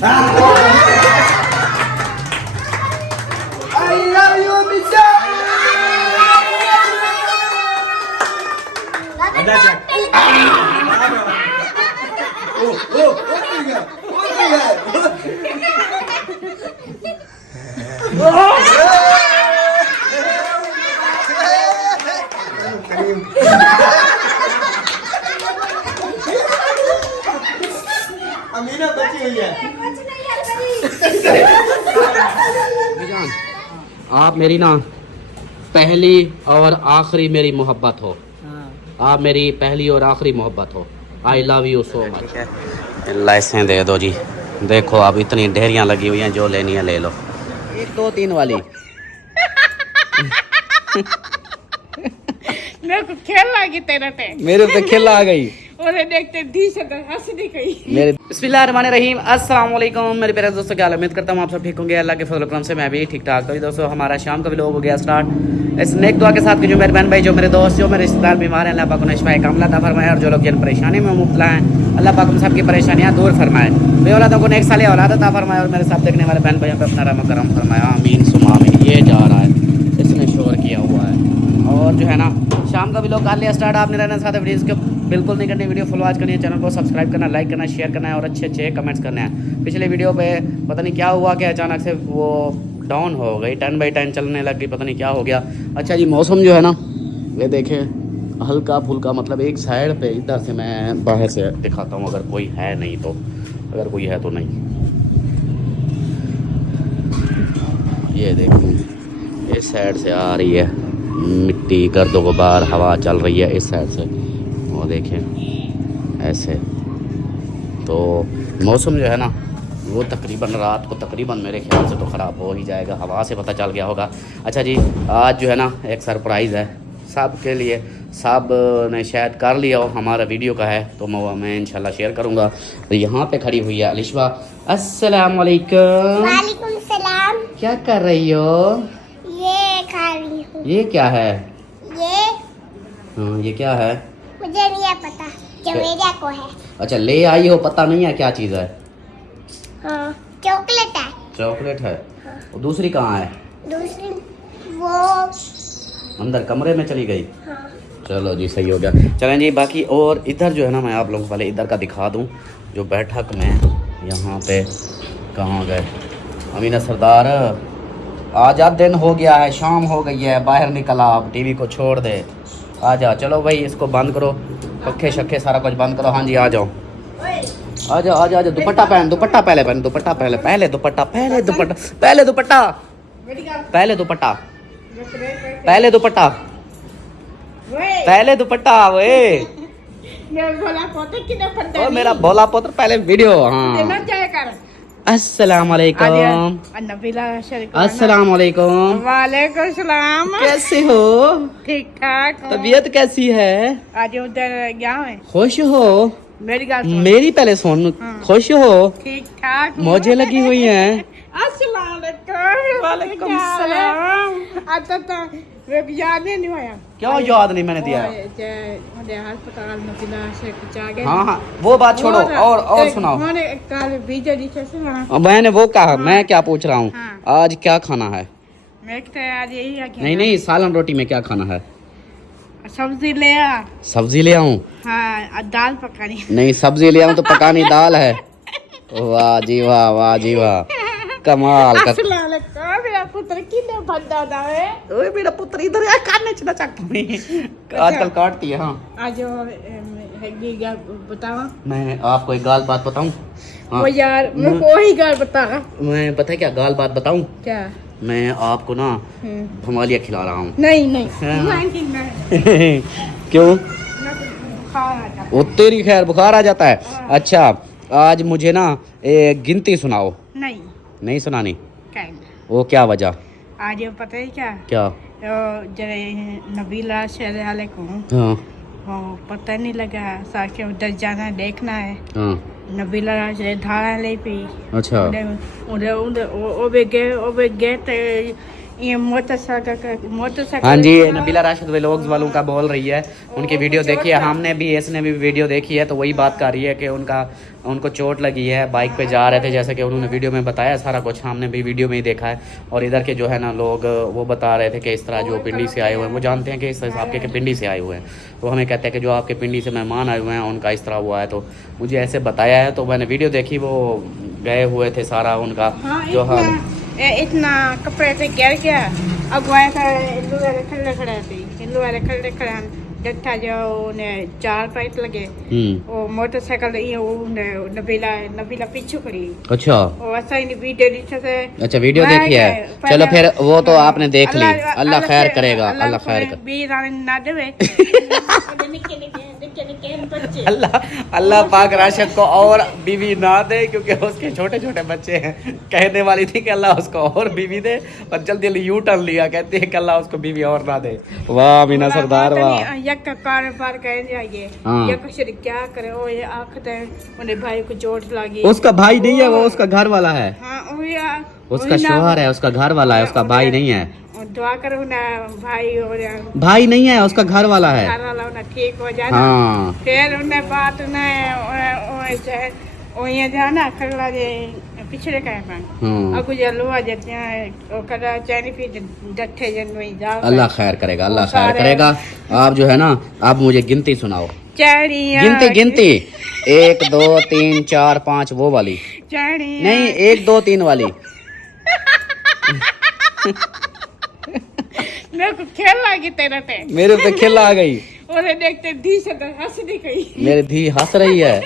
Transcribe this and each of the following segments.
I love you, Misha. Ada cak. Oh, Amina बची हुई है। आप मेरी ना पहली और आखिरी मेरी मोहब्बत हो। आप मेरी पहली और आखिरी मोहब्बत हो। I love you so much. Licence दे दो जी। देखो अब इतनी ढेरियां लगी हुई हैं, जो लेनी है ले लो। 1 2 3 वाली। मेरे को खेल लगी तेरे पे। मेरे पे खिला आ गई। और देखते धी से हंस नहीं गई। मेरे बिस्मिल्लाहिर्रहमानिर्रहीम, अस्सलाम वालेकुम मेरे प्यारे दोस्तों, क्या हाल है? उम्मीद करता हूँ आप सब ठीक होंगे। अल्लाह के फजल करम से मैं भी ठीक ठाक। तो ये दोस्तों हमारा शाम का व्लॉग हो गया स्टार्ट इस नेक दुआ के साथ कि जो मेरे बहन भाई, जो मेरे दोस्त, जो मेरे रिश्तेदार बीमार हैं, अल्लाह पाक उन्हें शिफाए कामिला अता फरमाए। और जो लोग जिन परेशानी में मुब्तला हैं, अल्लाह पाक उन सबकी परेशानियाँ दूर फरमाए। बे औलादों को नेक साले औलाद अता फरमाए। और मेरे साथ देखने वाले बहन भाइयों पे अपना रहम करम फरमाए। आमीन सुमा आमीन। ये जा रहा है, इसने शोर किया हुआ है। और जो है ना शाम का व्लॉग कर लिया स्टार्ट। आपने रहना साथ वीडियोज़ के बिल्कुल नहीं करनी, वीडियो फॉलो आज करनी है, चैनल को सब्सक्राइब करना, लाइक करना, शेयर करना है और अच्छे अच्छे कमेंट्स करने हैं। पिछले वीडियो पे पता नहीं क्या हुआ कि अचानक से वो डाउन हो गई, 10/10 चलने लग गई, पता नहीं क्या हो गया। अच्छा जी, मौसम जो है ना ये देखें हल्का फुल्का, मतलब एक साइड पे इधर से मैं बाहर से दिखाता हूँ, अगर कोई है नहीं तो, अगर कोई है तो नहीं। ये देखूँ इस साइड से आ रही है मिट्टी, गर्द गुबार, हवा चल रही है इस साइड से। वो देखें ऐसे। तो मौसम जो है ना वो तकरीबन रात को तकरीबन मेरे ख्याल से तो ख़राब हो ही जाएगा, हवा से पता चल गया होगा। अच्छा जी, आज जो है ना एक सरप्राइज़ है सब के लिए। सब ने शायद कर लिया हो, हमारा वीडियो का है तो मैं इंशाल्लाह शेयर करूँगा। तो यहाँ पे खड़ी हुई है अलिशा। अस्सलाम वालेकुम। वालेकुम सलाम। क्या कर रही हो? ये खा रही हूँ। ये क्या है? ये हाँ, ये क्या है? मुझे नहीं पता, जमेरिया को है। अच्छा, ले आई हो, पता नहीं है क्या चीज़ है? हाँ, चॉकलेट है। चॉकलेट है। और दूसरी कहाँ है? दूसरी वो अंदर कमरे में चली गई। हाँ। चलो जी, सही हो गया। चलें जी, बाकी और इधर जो है ना मैं आप लोगों को पहले इधर का दिखा दूं, जो बैठक में यहाँ पे कहाँ गए अमीना सरदार। आज अब दिन हो गया है, शाम हो गई है, बाहर निकल आप, टीवी को छोड़ दे, आ जा। चलो भाई इसको बंद करो, पखे शखे सारा कुछ बंद करो। हाँ जी आ जाओ, आ जाओ आ जाओ। दुपट्टा पहन, दुपट्टा पहले पहन, दुपट्टा पहले, पहले दुपट्टा, पहले दुपट्टा, पहले दुपट्टा, पहले दुपट्टा, पहले दुपट्टा, पहले दुपट्टा। वे मेरा भोला पोता किधर पड़ता ओ मेरा भोला पुत्र, पहले वीडियो। हाँ, मत जाया कर। अस्सलाम वालेकुम। नबीला शरीक। अस्सलाम वालेकुम। वालेकुम सलाम। कैसे हो? ठीक ठाक। तबीयत कैसी है? आज उधर गया है। खुश हो? मेरी गाल सुन। मेरी पहले सुन। खुश हो? ठीक ठाक। मौजें लगी हुई हैं। अस्सलाम वालेकुम। वालेकुम सलाम। आता तो मेरे याद नहीं आया। क्यों याद नहीं मैंने दिया? अस्पताल में बिना से कुछ आ गया। हाँ हाँ, वो बात छोड़ो, और सुनाओ। मैंने कल बीजेडी से सुना। मैंने वो कहा, मैं क्या पूछ रहा हूँ, आज क्या खाना है? मैं तो आज यही आ गया। नहीं नहीं, सालन रोटी में क्या खाना है? सब्जी ले आ। सब्जी ले आऊँ? हाँ, दाल पकानी। नहीं, सब्जी ले आऊँ तो पकानी दाल है। वाह जी वाह, वाह जी वाह, कमाल का। अस्सलाम वालेकुम। मेरा पुत्र कितने भद्दा दा है। ओए मेरा पुत्र इधर आ, काटने चला चाकू नहीं आजकल काटती है। हाँ, आज ये बताओ। मैं आपको एक गाल बात बताऊं? हाँ, वो यार मेरे को वही गाल बता। मैं पता है क्या गाल बात बताऊं? क्या? मैं आपको ना भमालिया खिला रहा हूँ। नहीं नहीं, हाँ। नहीं क्यों? खाना। वो तेरी खैर बुखार आ जाता है। अच्छा, आज मुझे ना एक गिनती सुनाओ। नहीं नहीं सुनानी? क्या? वो क्या वजह? आज ये पता है क्या? क्या? जरा नबीला शेर को हाँ पता नहीं लगा, साके उधर जाना देखना है। हाँ, नबीला से धारा ले पी। अच्छा। उधर उधर वो भी गए ते ये मोटरसाइकिल हाँ जी, ये नबीला राशिद व्लॉग्स वालों का बोल रही है। उनकी वीडियो देखी है हमने भी, इसने भी वीडियो देखी है, तो वही बात कर रही है कि उनको चोट लगी है, बाइक पे जा रहे थे, जैसे कि उन्होंने वीडियो में बताया सारा कुछ, हमने भी वीडियो में ही देखा है। और इधर के जो है ना लोग वो बता रहे थे कि इस तरह जो पिंडी से आए हुए हैं, वो जानते हैं कि इस हिसाब के पिंडी से आए हुए हैं, तो हमें कहते हैं कि जो आपके पिंडी से मेहमान आए हुए हैं उनका इस तरह हुआ है। तो मुझे ऐसे बताया है, तो मैंने वीडियो देखी, वो गए हुए थे सारा उनका जो इतना कपड़े से गिर गया। अब वहाँ का इल्लू वाले खड़े थे, इल्लू वाले खड़े डट्टा जो उन्हें 4 पैट लगे। वो मोटरसाइकिल नबीला पीछे खड़ी। अच्छा, वो ऐसा ही वीडियो से। अच्छा, वीडियो देखी है। चलो फिर वो तो आपने देख ली, अल्लाह खैर करेगा, अल्लाह खैर कर। ना देवे अल्लाह पाक राशिद को और बीवी ना दे, क्योंकि उसके छोटे छोटे बच्चे हैं। कहने वाली थी कि अल्लाह उसको और बीवी दे, पर जल्दी जल्दी यू टर्न लिया, कहते हैं कि अल्लाह उसको बीवी और ना दे। वाह मीना सरदार, वाह। यक का कारोबार कर जाइए, यक शरीक क्या करे, वो ये आखते उन्हें भाई को चोट लगी। उसका भाई नहीं है, वो उसका घर वाला है। हाँ, उसका शोहर है, उसका घर वाला है, उसका भाई नहीं है। दुआ करो ना, भाई नहीं है, उसका घर वाला है, घर वाला ना ठीक हो जाए। हाँ। फिर उन्हें बात ना जाना खगड़ा जे पिछड़े का अब जलो आ जाते हैं कदा चाइनी फिर डट्ठे जन वही जाओ। अल्लाह खैर करेगा, अल्लाह खैर करेगा। आप जो है ना, आप मुझे गिनती सुनाओ। गिनती 1 2 3 4 5 वो वाली नहीं, 1 2 3 वाली। मेरे को खेल लगी तेरे पे, मेरे पे खेल आ गई। और देखते धी से हंस दी गई, मेरी धी हंस रही है।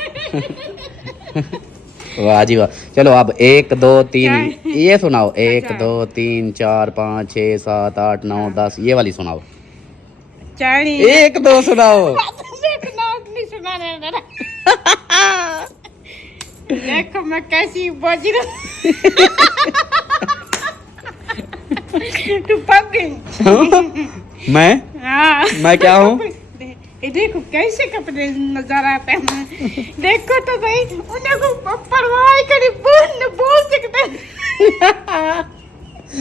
वाह जी वाह। चलो अब 1 2 3 ये सुनाओ। 1 2 3 4 5 6 7 8 9 10 ये वाली सुनाओ। 1 2 सुनाओ। नहीं सुना रहे। देखो मैं कैसी बज रही। तू पक गई। मैं क्या हूँ? देखो कैसे कपड़े नजर आते हैं। देखो तो भाई, उन्हें को परवाह करी बोल सकते।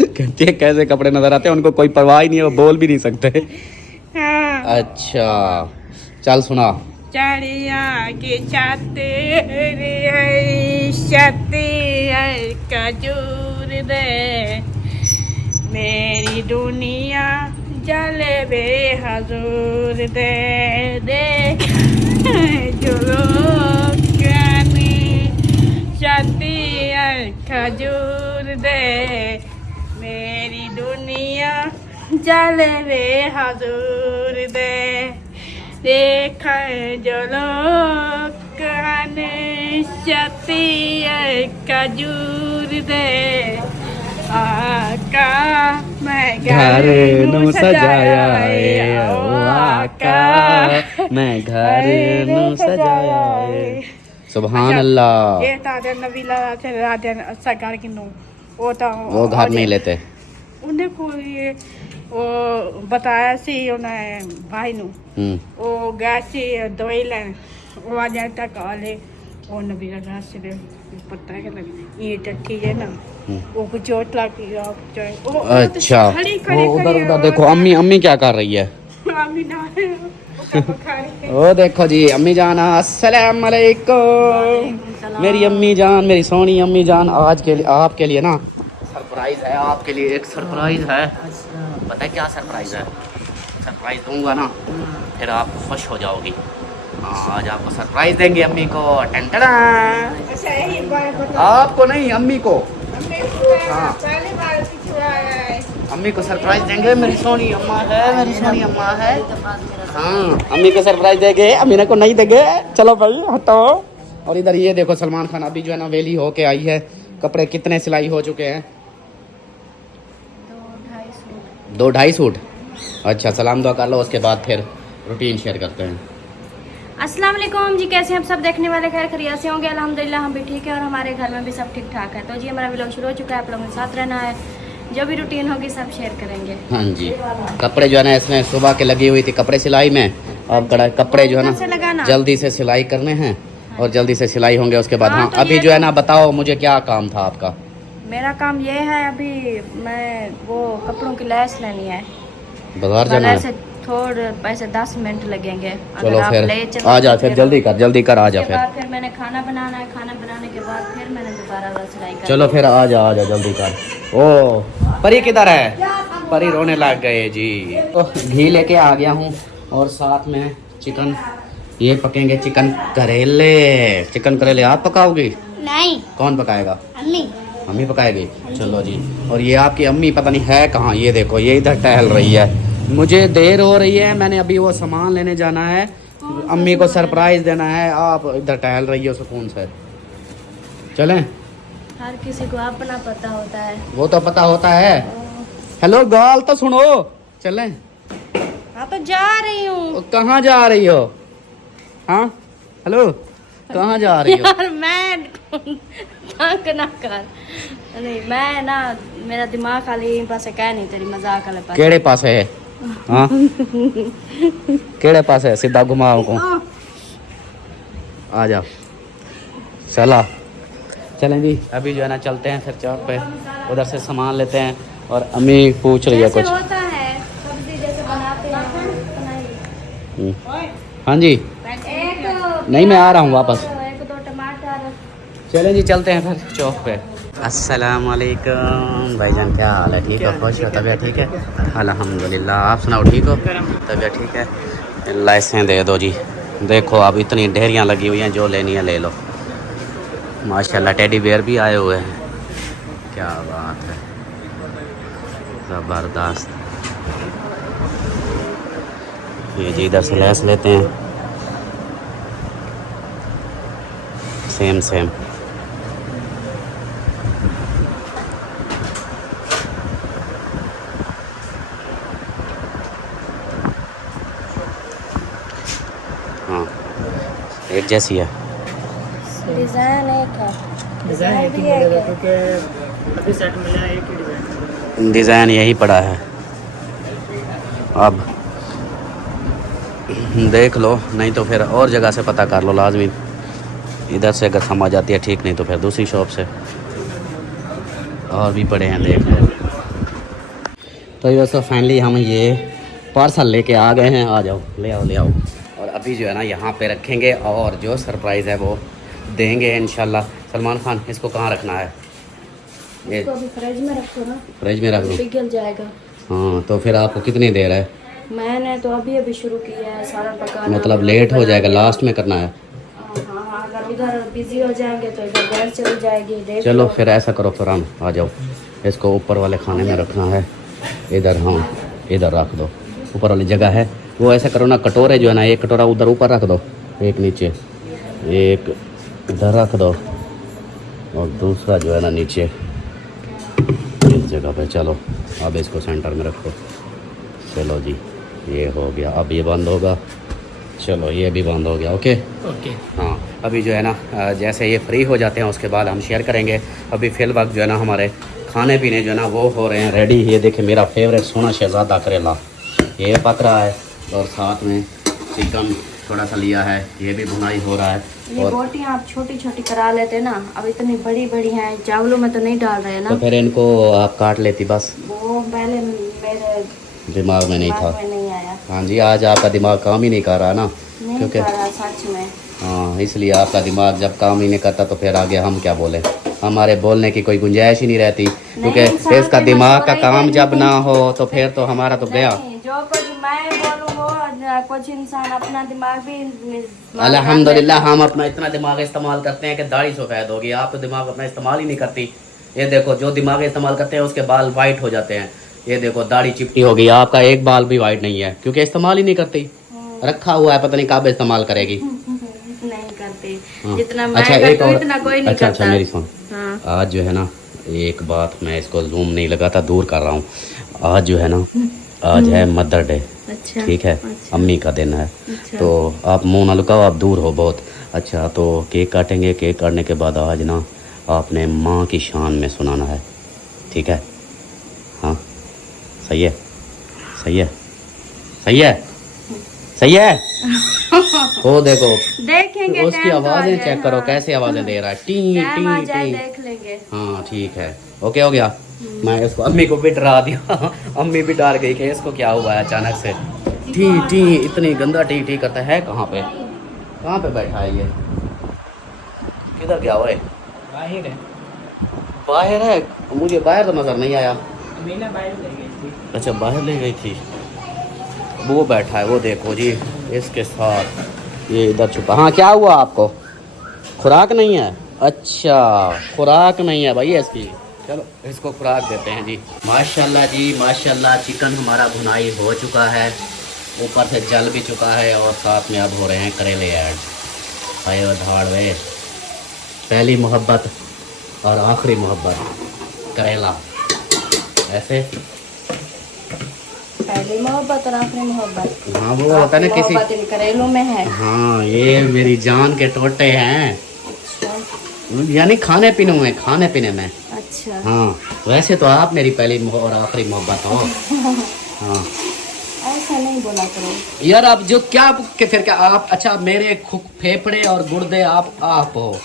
कहते हैं कैसे कपड़े नजर आते हैं, उनको कोई परवाह ही नहीं है, वो बोल भी नहीं सकते। हाँ। अच्छा चल सुना। चढ़िया के छाते खजूर दे, मेरी दुनिया जले बे हजूर दे दे जो लोग छाती खजूर दे, मेरी दुनिया जले बे हजूर दे, देख जो लोग छाती खजूर दे, आका मैं घर नू सजाया है, ओ आका मैं घर नू सजाया है। सुभान अल्लाह। ये तादे नबीला थे राधे सरकार की नो वो घर नहीं लेते। उन्हें कोई वो बताया सी उन्हें भाई नु वो गया सी दवाई लेने, वो आ जाता काले वो नबीला रात से पता है कि ये टट्टी है ना, वो कुछ चोट लगी। अच्छा वो उधर देखो अम्मी क्या कर रही है। ओ देखो जी अम्मी जान, अस्सलाम वालेकुम। मेरी अम्मी जान, मेरी सोनी अम्मी जान, आज के लिए आपके लिए ना सरप्राइज है। आपके लिए एक सरप्राइज है। पता है क्या सरप्राइज है? सरप्राइज दूंगा ना फिर आप खुश हो जाओगी। आज आपको सरप्राइज देंगे अम्मी को। टंटना आपको नहीं, अम्मी को। हाँ अम्मी को सरप्राइज देंगे। मेरी सोनी अम्मा है, मेरी सोनी अम्मा है। हाँ अम्मी को सरप्राइज देंगे, अम्मी को नहीं देंगे। चलो भाई हटाओ। और इधर ये देखो सलमान खान अभी जो है ना वेली होके आई है। कपड़े कितने सिलाई हो चुके हैं? 2-2.5 सूट। अच्छा सलाम दुआ कर लो, उसके बाद फिर रूटीन शेयर करते हैं। अस्सलाम वालेकुम जी, कैसे हम सब देखने वाले खैर खैरियत से होंगे? अल्हम्दुलिल्लाह हम भी ठीक है और हमारे घर में भी सब ठीक ठाक है। तो जी हमारा व्लॉग शुरू हो चुका है, आप लोगों के साथ रहना है, जो भी रूटीन होगी सब शेयर करेंगे। हाँ जी कपड़े जो है ना इसमें सुबह के लगी हुई थी कपड़े सिलाई में। अब कपड़े जो है ना जल्दी से सिलाई करने हैं और जल्दी से सिलाई होंगे उसके बाद। हाँ तो अभी जो है ना बताओ मुझे क्या काम था आपका? मेरा काम ये है, अभी मैं वो कपड़ों की लैस लेनी है, बाजार जाना है। से थोड़े पैसे 10 मिनट लगेंगे। चलो अगर आप फिर ले चलो आ जा, तो फिर जल्दी कर आ जा उसके फिर। बाद फिर मैंने खाना बनाना है, खाना बनाने के बाद फिर मैंने दोबारा सिलाई करनी चलो है। फिर आ जा जल्दी कर। ओ परी किधर है? परी रोने लग गए जी। तो घी लेके आ गया हूँ और साथ में चिकन, ये पकेंगे चिकन करेले। चिकन करेले आप पकाओगी? नहीं, कौन पकाएगा? अम्मी। अम्मी पकाएगी। चलो जी। और ये आपकी अम्मी पता नहीं है कहाँ, ये देखो ये इधर टहल रही है। मुझे देर हो रही है, मैंने अभी वो सामान लेने जाना है, अम्मी को सरप्राइज देना है। आप इधर टहल रही हो सुकून से। चलें? हर किसी को अपना पता होता है। वो तो पता होता है। हेलो गाल तो सुनो। चलें? हाँ तो जा रही हूँ। कहाँ जा रही हो? हाँ हेलो, कहाँ जा रही हो? यार मैं तंग ना कर। नहीं मैं ना, मेरा दिमाग खाली यहीं पास कह नहीं, तेरी मजाक वाले पास। केड़े पास है? हाँ केड़े पास है? सीधा घुमाओ को। आ जाओ। चला चलें जी। अभी जो है ना चलते हैं फिर चौक पे, उधर से सामान लेते हैं। और अम्मी पूछ रही है जैसे कुछ। होता है सब्जी जैसे बनाते हैं बनाइए। हाँ जी। एक नहीं मैं आ रहा हूँ वापस। 1-2 टमाटर। चलें जी चलते हैं फिर चौक पे। अस्सलाम वालेकुम भाईजान, क्या हाल है? ठीक हो? खुश हो? तबीयत ठीक है? अल्हम्दुलिल्लाह। आप सुनाओ, ठीक हो? तबीयत ठीक है? लाइसें दे दो जी। देखो अब इतनी ढेरियाँ लगी हुई हैं, जो लेनी है ले लो। माशाल्लाह टेडी बेयर भी आए हुए हैं, क्या बात है, ज़बरदस्त। ये जी इधर से लेस लेते हैं, सेम सेम। हाँ एक जैसी है। डिजाइन एक है। डिज़ाइन एक ही मिलेगा क्योंकि अभी सेट मिला है एक ही डिज़ाइन। डिज़ाइन यही पड़ा है, अब देख लो, नहीं तो फिर और जगह से पता कर लो लाजमी। इधर से अगर समझ आती है ठीक, नहीं तो फिर दूसरी शॉप से। और भी पड़े हैं, देख लो। तो ये दोस्तों फाइनली हम ये पार्सल लेके आ गए हैं। आ जाओ, ले आओ ले आओ। और अभी जो है ना यहाँ पे रखेंगे और जो सरप्राइज़ है वो देंगे इंशाल्लाह। सलमान खान, इसको कहाँ रखना है? ये इसको अभी फ्रिज में रखो ना, फ्रिज में रख दो। पिघल जाएगा। हाँ तो फिर आपको कितनी देर है? मैंने तो अभी शुरू किया है सारा पकाना। मतलब लेट हो जाएगा, लास्ट में करना है। हाँ, अगर उधर बिजी हो जाएंगे तो इधर गैस चली जाएगी। देख चलो लो। फिर ऐसा करो फरहान, आ जाओ। इसको ऊपर वाले खाने में रखना है, इधर। हाँ इधर रख दो, ऊपर वाली जगह है। वो ऐसा करो ना, कटोरे जो है ना, एक कटोरा उधर ऊपर रख दो, एक नीचे, एक इधर रख दो और दूसरा जो है ना नीचे इस जगह पे। चलो अब इसको सेंटर में रखो। चलो जी ये हो गया, अब ये बंद होगा। चलो ये भी बंद हो गया। Okay okay. हाँ अभी जो है ना जैसे ये फ्री हो जाते हैं उसके बाद हम शेयर करेंगे। अभी फिल वक्त जो है ना हमारे खाने पीने जो है ना वो हो रहे हैं रेडी। ये देखिए मेरा फेवरेट सोना शहजादा करेला ये पक रहा है, और साथ में चिकन थोड़ा सा लिया है, ये भी भुनाई हो रहा है। ये और बोटियाँ आप छोटी छोटी करा लेते ना, अब इतनी बड़ी बड़ी हैं, चावलों में तो नहीं डाल रहे ना। तो फिर इनको आप काट लेती बस, वो पहले मेरे दिमाग में नहीं था। दिमाग में नहीं आया। हाँ जी, आज आपका दिमाग काम ही नहीं कर रहा ना, नहीं क्योंकि कर रहा सच में। हाँ इसलिए आपका दिमाग जब काम ही नहीं करता तो फिर आगे हम क्या बोले, हमारे बोलने की कोई गुंजाइश ही नहीं रहती, क्योंकि इंसान इसका के दिमाग का मशवरे काम ही जब नहीं ना हो तो फिर तो हमारा तो गया। नहीं, जो कुछ मैं बोलूँ वो कुछ इंसान अपना दिमाग भी अल्हम्दुलिल्लाह हम अपना इतना दिमाग इस्तेमाल करते हैं कि दाढ़ी सफ़ेद होगी। आप तो दिमाग अपना इस्तेमाल ही नहीं करती। ये देखो जो दिमाग इस्तेमाल करते हैं उसके बाल वाइट हो जाते हैं। ये देखो दाढ़ी चिपटी हो गई, आपका एक बाल भी वाइट नहीं है क्योंकि इस्तेमाल ही नहीं करती। रखा हुआ है, पता नहीं कब इस्तेमाल करेगी। नहीं करती हाँ। जितना मैं अच्छा एक करती हूँ और, इतना कोई नहीं अच्छा करता। अच्छा मेरी सुन, हाँ। आज जो है ना एक बात, मैं इसको जूम नहीं लगाता, दूर कर रहा हूँ। आज जो है ना, आज है मदर डे, अच्छा ठीक है, अच्छा। अम्मी का दिन है। अच्छा। तो आप मुंह ना लुकाओ, आप दूर हो बहुत। अच्छा तो केक काटेंगे, केक काटने के बाद आज ना आपने माँ की शान में सुनाना है, ठीक है? हाँ सही है, सही है, सही है, सही है। वो देखो देखेंगे उसकी टाइम तो आ आवाज़ें जाए, चेक करो हाँ। कैसे आवाज़ें दे रहा है, टी टाइम आ टी जाए टी। देख लेंगे। हाँ ठीक है, ओके हो गया। मैं इसको अम्मी को भी डरा दिया अम्मी भी डर गई कि इसको क्या हुआ है अचानक से। टी टी इतनी गंदा टी टी करता है। कहाँ पे बैठा है ये? किधर गया वो? बाहर है। बाहर है? मुझे बाहर तो नजर नहीं आया। अमीना बाहर ले गई थी। अच्छा बाहर ले गई थी। वो बैठा है वो देखो जी इसके साथ, ये इधर छुपा। हाँ क्या हुआ आपको? खुराक नहीं है? अच्छा खुराक नहीं है भाई इसकी। चलो इसको खुराक देते हैं जी। माशाल्लाह जी माशाल्लाह, चिकन हमारा भुनाई हो चुका है, ऊपर से जल भी चुका है और साथ में अब हो रहे हैं करेले ऐड। आए धाड़ वे, पहली मोहब्बत और आखिरी मोहब्बत करेला। ऐसे पहली मोहब्बत और आखिरी मोहब्बत। हाँ वो होता है ना किसी, मोहब्बत इन करेलों में है। हाँ ये मेरी जान के टोटे हैं, यानी खाने पीने में, खाने पीने में। अच्छा हाँ वैसे तो आप मेरी पहली और आखिरी मोहब्बत हो। हाँ ऐसा नहीं बोला करो यार, आप जो क्या के फिर क्या आप, अच्छा मेरे फेफड़े और गुर्दे आप हो,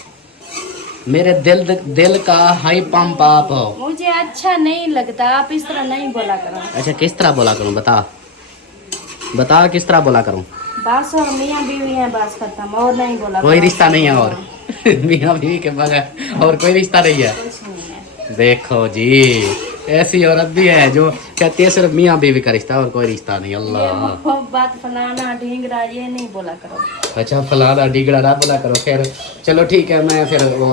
मेरे दिल का हाई पंप आप हो। मुझे अच्छा नहीं लगता, आप इस तरह नहीं बोला करो। अच्छा किस तरह बोला करूं? बता किस तरह बोला करूं? बस और मियाँ बीवी है, बस खत्म, और नहीं बोला कोई करो। रिश्ता नहीं है और मियाँ बीवी के बगैर और कोई रिश्ता नहीं है? कुछ नहीं है। देखो जी ऐसी औरत भी है जो कहती है सिर्फ मियाँ बीवी का रिश्ता और कोई रिश्ता नहीं। ये अल्लाह मोहब्बत फलाना ढींगरा ये नहीं बोला करो। अच्छा फलाना डिगड़ा ना बोला करो। फिर चलो ठीक है, मैं फिर वो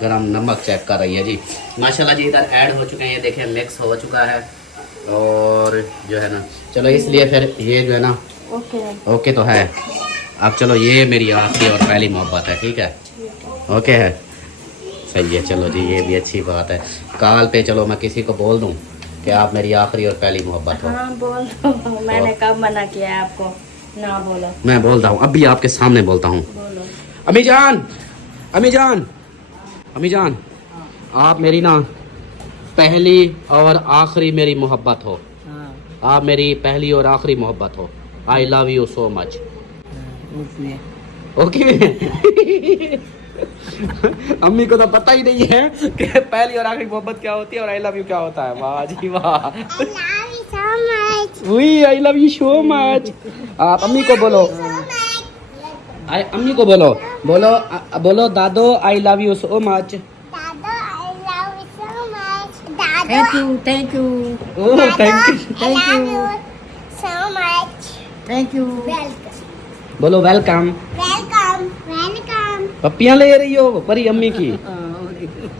गरम नमक चेक कर रही है जी। माशाल्लाह जी इधर ऐड हो चुके हैं, ये देखें मिक्स हो चुका है और जो है ना, चलो इसलिए फिर ये जो है ना ओके तो है। अब चलो ये मेरी आखिरी और पहली मोहब्बत है, ठीक है? ओके है, सही है। चलो जी ये भी अच्छी बात है। काल पे चलो मैं किसी को बोल दूं कि आप मेरी आखिरी और पहली मोहब्बत हो। हाँ बोल दो, मैंने कब मना किया है आपको? ना बोलो। मैं बोलता हूँ, अभी आपके सामने बोलता हूँ। बोलो। अम्मी जान, अम्मी जान, अम्मी जान, आप मेरी ना पहली और आखिरी मेरी मोहब्बत हो। आप मेरी पहली और आखिरी मोहब्बत हो। I love you so much. Okay अम्मी को तो पता ही नहीं है कि पहली और आखिरी मोहब्बत क्या होती है और आई लव यू क्या होता है। वाह जी वाह, आई लव यू सो मच। आप अम्मी को बोलो, अम्मी को बोलो, बोलो दादो आई love you so much. Thank you thank you so much. Thank you. बोलो वेलकम। पप्पियां ले रही हो परी अम्मी की?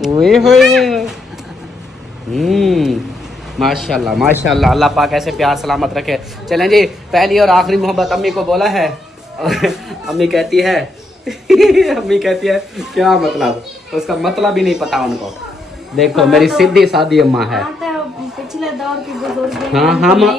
ओए होए, माशाल्लाह माशाल्लाह, अल्लाह पाक ऐसे प्यार सलामत रखे। चलें जी, पहली और आखिरी मोहब्बत अम्मी को बोला है और अम्मी कहती है अम्मी कहती है क्या मतलब, उसका मतलब ही नहीं पता उनको। देखो मेरी सीधी सादी अम्मा है। पिछले दौर की बुजुर्ग। हाँ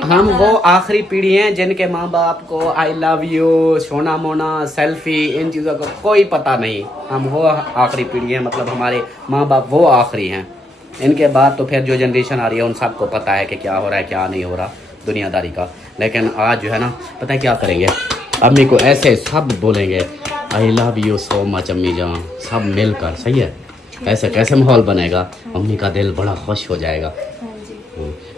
हम वो आखिरी पीढ़ी हैं जिनके माँ बाप को आई लव यू, सोना मोना, सेल्फी, इन चीज़ों का कोई पता नहीं। हम वो आखिरी पीढ़ी हैं, मतलब हमारे माँ बाप वो आखिरी हैं। इनके बाद तो फिर जो जनरेशन आ रही है उन सबको पता है कि क्या हो रहा है क्या नहीं हो रहा दुनियादारी का। लेकिन आज जो है ना, पता है क्या करेंगे, अम्मी को ऐसे सब बोलेंगे आई लव यू सो मच अम्मी जान, सब मिलकर। सही है? ऐसे कैसे माहौल बनेगा, अम्मी का दिल बड़ा खुश हो जाएगा।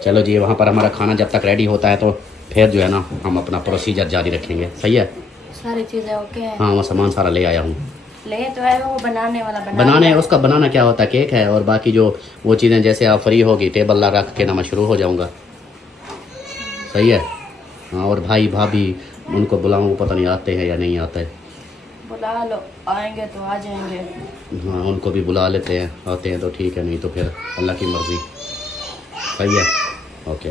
चलो जी, वहाँ पर हमारा खाना जब तक रेडी होता है तो फिर जो है ना हम अपना प्रोसीजर जारी रखेंगे। सही है? सारी चीजें ओके है? हाँ वो सामान सारा ले आया हूँ। ले तो है, वो बनाने वाला बनाने उसका बनाना क्या होता है, केक है और बाकी जो वो चीज़ें जैसे आप फ्री होगी टेबल ला रख के ना मैं शुरू हो जाऊँगा। सही है? हाँ और भाई भाभी उनको बुलाऊँ, पता नहीं आते हैं या नहीं आते। बुला लो, आएंगे तो आ जाएंगे। हाँ उनको भी बुला लेते हैं, आते हैं तो ठीक है, नहीं तो फिर अल्लाह की मर्ज़ी। सही है? ओके।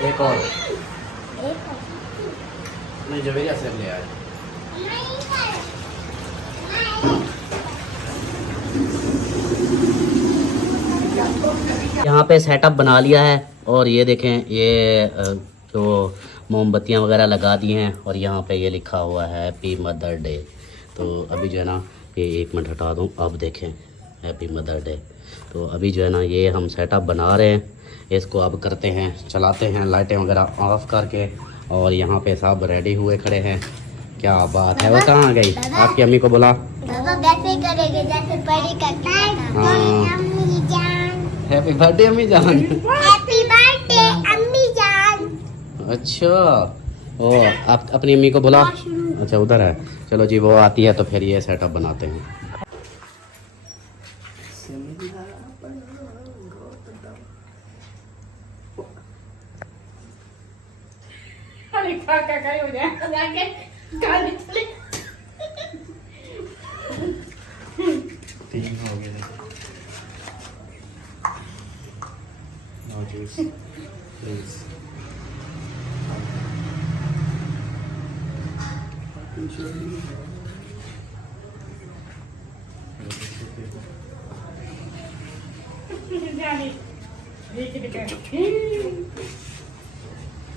एक और नहीं, जवेरिया से ले आए। यहाँ पे सेटअप बना लिया है और ये देखें, ये जो मोमबत्तियाँ वगैरह लगा दी हैं और यहाँ पे ये लिखा हुआ है हैप्पी मदर डे। तो अभी जो है ना ये 1 मिनट हटा दूँ, अब देखें हैप्पी मदर डे। तो अभी जो है ना ये हम सेटअप बना रहे हैं, इसको अब करते हैं, चलाते हैं लाइटें वगैरह ऑफ करके। और यहाँ पे सब रेडी हुए खड़े हैं। क्या बात है, वो कहाँ गई? आपकी अम्मी को बुला। पापा वैसे करेंगे जैसे परी करता है। हाँ। अम्मी जान, हैप्पी बर्थडे अम्मी जान। हैप्पी बर्थडे अम्मी जान। अच्छा, ओ आप अपनी अम्मी को बुला। अच्छा उधर है, चलो जी वो आती है तो फिर ये सेटअप बनाते हैं। अरे का हो जाए जाके गाली चले।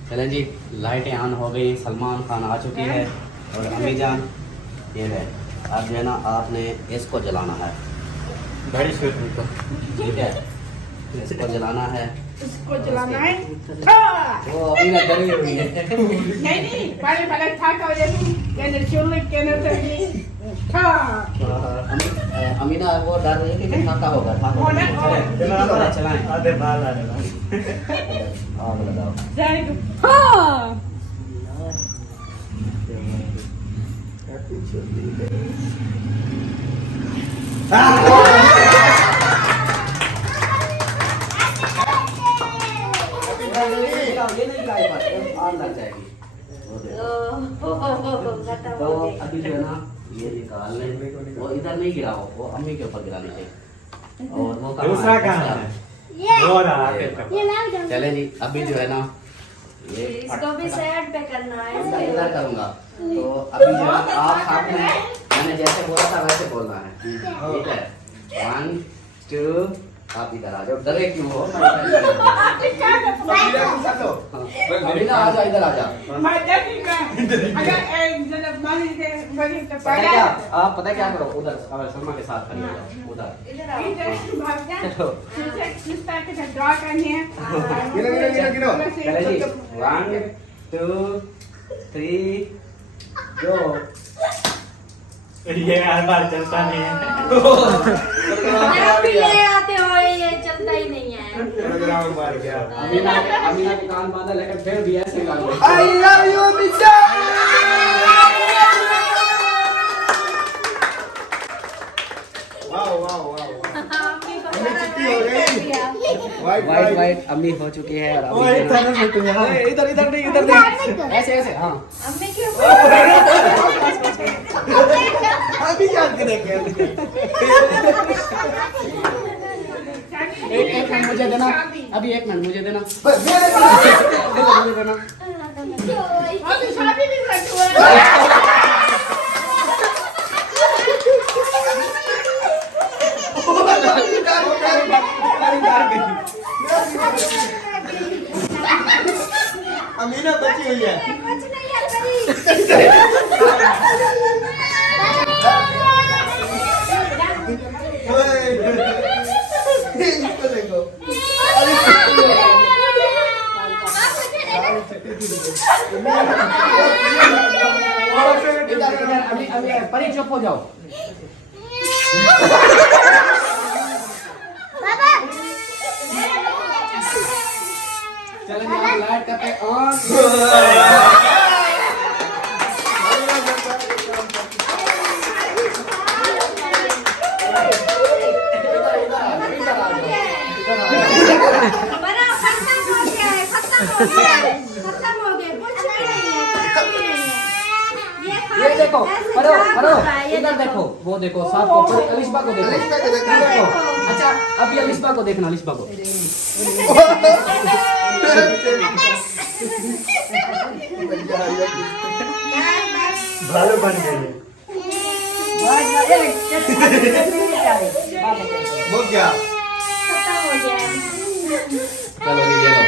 चलें जी, लाइटें ऑन हो गई, सलमान खान आ चुकी है और अम्मी जान ये है। अब जो है ना आपने इसको जलाना है, बड़ी छोटी को ठीक है, इसको जलाना है। इसको जलाना है। हाँ। वो अभी ना डरी हुई है। नहीं पहले था का वजह कहने चुन के न तभी हाँ अमीना वो डर रही थी कि ठाका होगा, ठाका होना, होगा। चलाएं। आधे बाल आ रहे आग लगाओ। जाने हाँ ये नहीं खाई पर आग लग जाएगी। तो अभी जो है ना ये निकाल लें, वो इधर नहीं गिराओ, वो अम्मी के ऊपर गिरानी चाहिए। और वो दूसरा कहाँ है? वो रहा आगे तक। ये लाओ जाओ। चले जी, अभी जो है ना ये इसको भी साइड पे करना है। इसका इधर करूंगा। तो अभी जो है आप साथ में मैंने जैसे बोला था वैसे बोलना है, ठीक है? 1 2 आप इधर आ जाओ, डरे क्यों हो? अमीना आ जा, इधर आ जा। पता है क्या, आप पता है क्या करो, उधर सलमा के साथ खड़ी हो उधर। चलो चले जी, 1 2 3 go। ये हर बार चलता नहीं है। आप भी ले आते हो, ये चलता ही नहीं है। प्रोग्राम मार गया। अमीना के कान बांधा, लेकिन फिर भी ऐसे कान बांधा। I love you मिसा। Wow wow wow. अम्मी चिट्टी हो गई। वाइट वाइट अम्मी हो चुकी है और ओए अभी इधर से तुम यहाँ। इधर इधर नहीं, इधर नहीं, ऐसे ऐसे हाँ। अम्मी के अभी क्या करेंगे? एक मिनट मुझे देना, अभी 1 मिनट मुझे देना, मुझे देना। अमीना बची हुई है। इसको देखो। अभी परी चुप हो जाओ। चलो जी, लाइट करते ऑन। खत्म हो गया, कुछ नहीं है। ये देखो, करो करो, इधर देखो, वो देखो साफ को, अलिशबा को देखो, देखो। अच्छा अभी अलिशबा को देखना, अलिशबा को। भालू बन गई। वो क्या? खत्म हो गया। चलो जी ये लो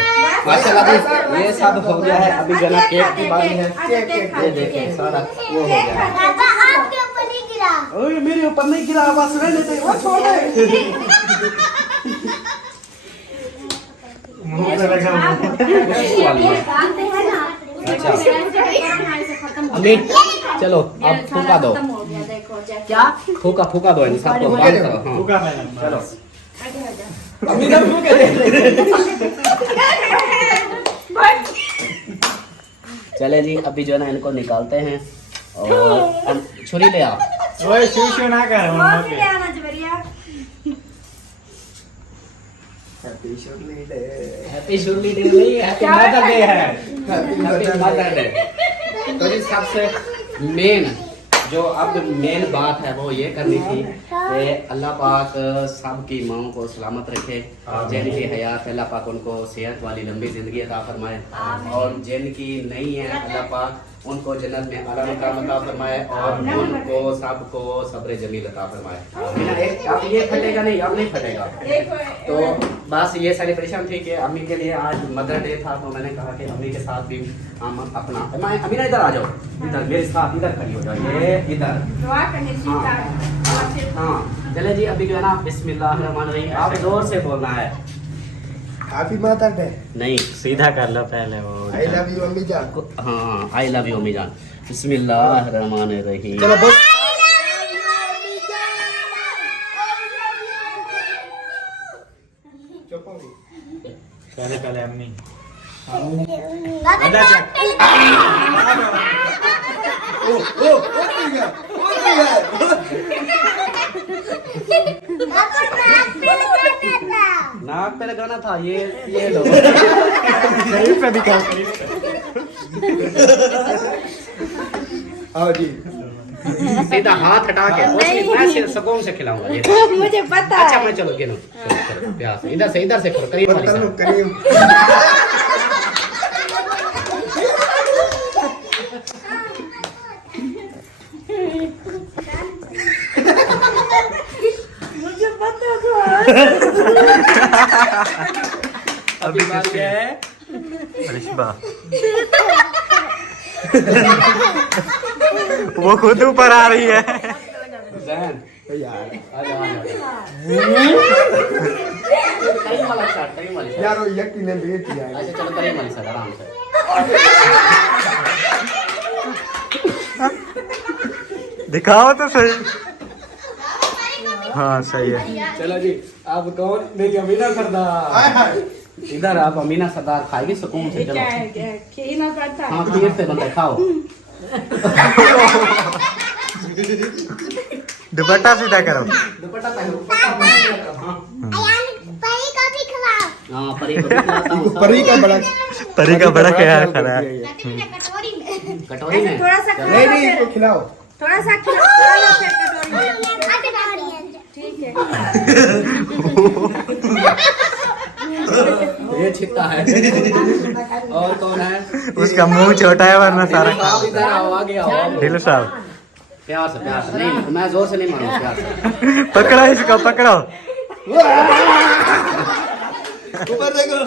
माशाल्लाह जी ये सब हो गया है। अभी जना केक की बारी है। ये देखिए सारा वो हो गया। पापा आपके ऊपर नहीं गिरा। ओए मेरे ऊपर नहीं गिरा बस रहने दे वो छोड़ दे। मुंह पे लगा अच्छा अम्मी चलो आप फूका दो। क्या फूका दो इन सबको बंद करो। हाँ भूखा मैंने चलो अम्मी ना फूके दे। चले जी अभी जो है ना इनको निकालते हैं और छुरी ले आओ। ओए शू शू ना कर मम्मा के हैप्पी शुरली डे नहीं हैप्पी मदर डे है। Happy mother day. तो जी सबसे मेन जो अब मेन बात है वो ये करनी थी कि अल्लाह पाक सबकी माओं को सलामत रखे। जिनकी हयात अल्लाह पाक उनको सेहत वाली लंबी ज़िंदगी अता फरमाए और जिनकी नहीं है अल्लाह पाक उनको जन्नत में आला मकाम अता फरमाए और उनको सबको सब्र जमील अता फरमाए। अब ये फटेगा नहीं अब नहीं फटेगा। तो बस ये सेलिब्रेशन थी कि अम्मी के लिए आज मदर डे था तो मैंने कहा कि अम्मी के साथ भी हम अपना अमीना इधर आ जाओ इधर मेरे साथ इधर खड़ी हो जाओ ये इधर। हाँ चले जी अभी जो है ना बिस्मिल्लाहिर्रहमानिर्रहीम आप जोर से बोलना है। Happy mother day. नहीं सीधा कर लो पहले वो आई लव यू अम्मी जान। हाँ आई लव यू अम्मी जान। बिस्मिल्लाहिर्रहमानिर्रहीम। चलो बस चुप हो गई। पहले अम्मी पापा अंदर चल। ओ ठीक है पापा नाक पे लगाना था। नाक पे लगाना था ये लो। शरीफ पे दिखाओ शरीफ पे। आओ जी सीधा हाथ हटा के मैं सुकून से खिलाऊंगा ये। मुझे पता अच्छा है। मैं चलो गिनो चलो प्यास इधर से करो करीब वाली बर्तन साइड। करीम मुझे पता था। अभी बात क्या है रिश्बा वो खुद ऊपर आ रही है। जैन यार आ जाओ करीब वाला शॉट करीब वाली यार वो यकीन ने भेज दिया है। अच्छा चलो करीब वाली साइड आराम से। दिखाओ तो सही। हाँ सही है। चलो जी अब कौन मेरी अमीना सरदार इधर आप अमीना सरदार खाएगी सुकून से चलो। खेलना पड़ता है। हाँ खीर से बनता है खाओ। दुपट्टा सीधा करो। दुपट्टा पहनो हाँ अयान परी को भी खिलाओ। हाँ परी को भी खिलाता हूँ। परी का बड़ा ख्याल खड़ा है। कटोरी में। कटोरी में थोड़ा सा नहीं इसको खिलाओ। थोड़ा सा खिलाओ फिर कटोरी में। ठीक है। ये छिट्टा है। और कौन है? उसका मुंह छोटा है वरना सारा आप इधर आओ आगे आओ। ढिलो साहब प्यार से नहीं मैं जोर से नहीं मारूंगा प्यार से। पकड़ो इसको पकड़ो। ऊपर देखो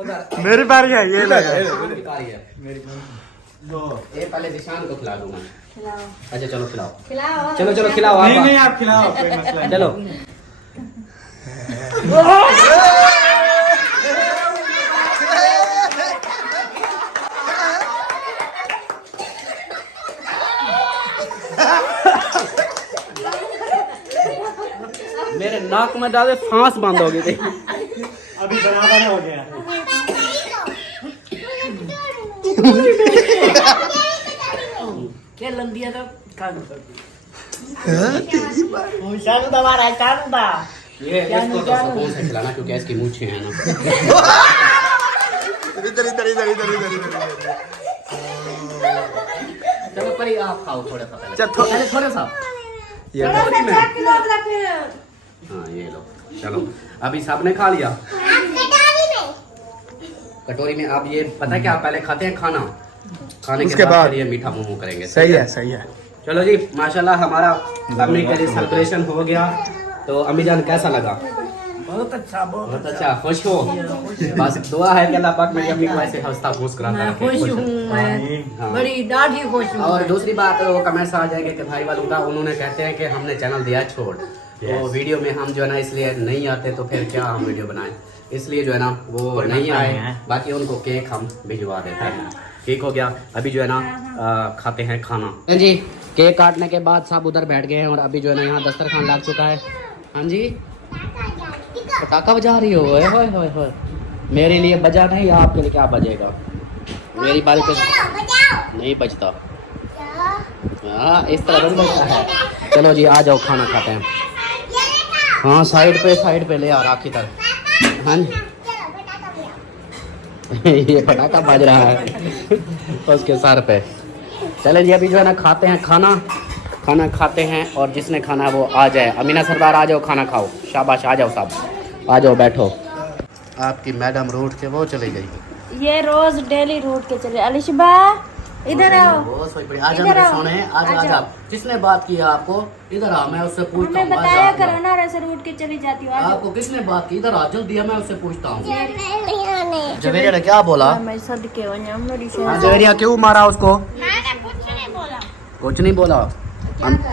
उधर मेरी बारी है ये लगा। मेरी बारी है। ये पहले निशान को खिला दूंगा। अच्छा चलो खिलाओ चलो खिलाओ आप। नहीं आप खिलाओ कोई मसला नहीं। चलो मेरे नाक में डाले सांस बंद हो गई थी। अभी बराबर हो गया। ये इसको तो सुकून से खिलाना क्योंकि इसकी मूछें हैं ना। इधर चलो परी आप खाओ थोड़ा सा पहले। चल पहले थोड़ा सा ये कटोरी में। फिर हाँ ये लो चलो अभी सबने खा लिया। कटोरी में आप ये पता है क्या आप पहले खाते हैं खाना खाने उसके के बाद बाद फिर ये मीठा मुंह करेंगे। सही है चलो जी माशाल्लाह हमारा अम्मी के लिए सेलिब्रेशन हो गया तो अम्मी जान कैसा लगा? बहुत अच्छा बहुत अच्छा, खुश हो? बस दुआ है कि अल्लाह पाक मेरी अम्मी को ऐसे हंसता मुस्कुराता रखे। खुश हूँ आमीन। हाँ। बड़ी दाढ़ी खुश हूँ। और दूसरी बात वो कमेंट्स आ जाएंगे कि भाई वालों का, उन्होंने कहते हैं कि हमने चैनल दिया छोड़, तो वीडियो में हम जो है ना इसलिए नहीं आते, तो फिर क्या हम वीडियो बनाएं, इसलिए जो है ना वो कोई नहीं मसला नहीं आए। है। बाकी उनको केक हम भिजवा देते हैं। ठीक हो गया। अभी जो है ना खाते हैं खाना। जी केक काटने के बाद सब उधर बैठ गए हैं और अभी जो है ना यहाँ दस्तरखान लग चुका है। हाँ जी पटाखा बजा रही हो? ओए होए होए होए, मेरे लिए बजा नहीं, आपके लिए क्या बजेगा? मेरी बारी पे नहीं बजता। हाँ इस तरह नहीं बजता है। चलो जी आ जाओ खाना खाते हैं। हाँ साइड पे ले आ राखी तक। हाँ ये पटाखा बज रहा है उसके सर पे। चले जी अभी जो है ना खाते हैं खाना खाते हैं, और जिसने खाना है वो आ जाए। अमीना सरदार आ जाओ खाना खाओ। शाबाश आ जाओ सब, आ जाओ बैठो। आपकी मैडम रूठ के वो चली गई। ये रोज डेली रूट के चले। अलिशबा इधर आओ, आज इधर आओ। सोने आज आ आज जाओ। आप किसने बात की आपको? इधर आ, मैं उससे पूछता हमें हूँ। बताया करो ना, ऐसे रूट के चली जाती हो। आपको किसने बात की? इधर आ जल्दी, मैं उससे पूछता हूँ। नहीं जवेरिया ने क्या बोला? मैं सदके हो जाऊं मेरी से। हाँ, जवेरिया क्यों मारा उसको? मैंने कुछ नहीं बोला। कुछ नहीं बोला।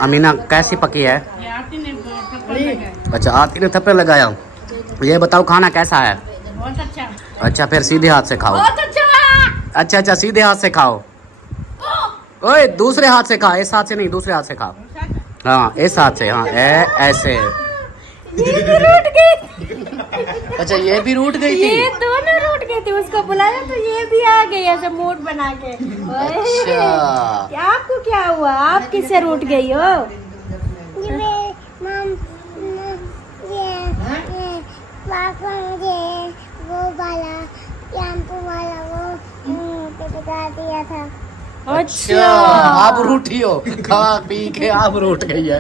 अमीना कैसी पकी है? ये आती ने थप्पड़ लगाया। अच्छा आती ने थप्पड़ लगाया। ये बताओ खाना कैसा है? बहुत अच्छा। अच्छा फिर सीधे हाथ से खाओ। बहुत अच्छा। अच्छा सीधे हाथ से खाओ। ओए दूसरे हाथ से खा, इस हाथ से नहीं, दूसरे हाथ से खा। हाँ इस हाथ से, हाँ ऐसे। ये भी रूट गई। अच्छा ये भी रूठ गई थी। ये दोनों रूट गई थी। उसको बुलाया तो ये भी आ गई ऐसे मूड बना के। अच्छा क्या आपको क्या हुआ? आप किससे रूट गई हो? ये पापा मुझे वो वाला शैम्पू वाला वो बता दिया था। अच्छा आप रूठी हो, खा पी के आप रूठ गई है।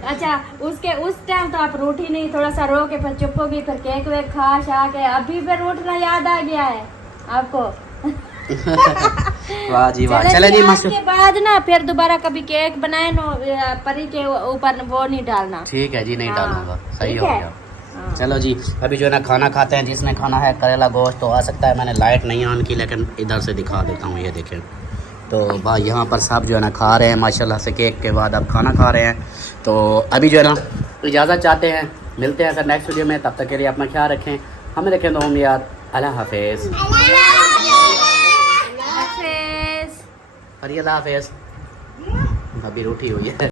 अच्छा उसके उस टाइम तो आप रूठी नहीं, थोड़ा सा रो के फिर चुप हो गई, फिर केक वेक खा शा के अभी फिर रूठना याद आ गया है आपको। वाह जी वाह। चले जी मस्त। के बाद ना फिर दोबारा कभी केक बनाए नो, परी के ऊपर वो नहीं डालना। ठीक है जी, नहीं हाँ, डालूंगा। सही ठीक हो है? गया। हाँ। चलो जी अभी जो है ना खाना खाते हैं। जिसने खाना है करेला गोश्त तो आ सकता है। मैंने लाइट नहीं ऑन की, लेकिन इधर से दिखा देता हूँ। ये देखें तो भाई यहाँ पर सब जो है ना खा रहे हैं माशाल्लाह से। केक के बाद अब खाना खा रहे हैं। तो अभी जो है ना इजाज़त चाहते हैं, मिलते हैं फिर नेक्स्ट वीडियो में। तब तक के लिए अपना ख्याल रखें, हमें रखें तो हम याद। अल्लाह हाफिज़। अरे अल्लाह हाफिज़। अभी रूठी हुई है।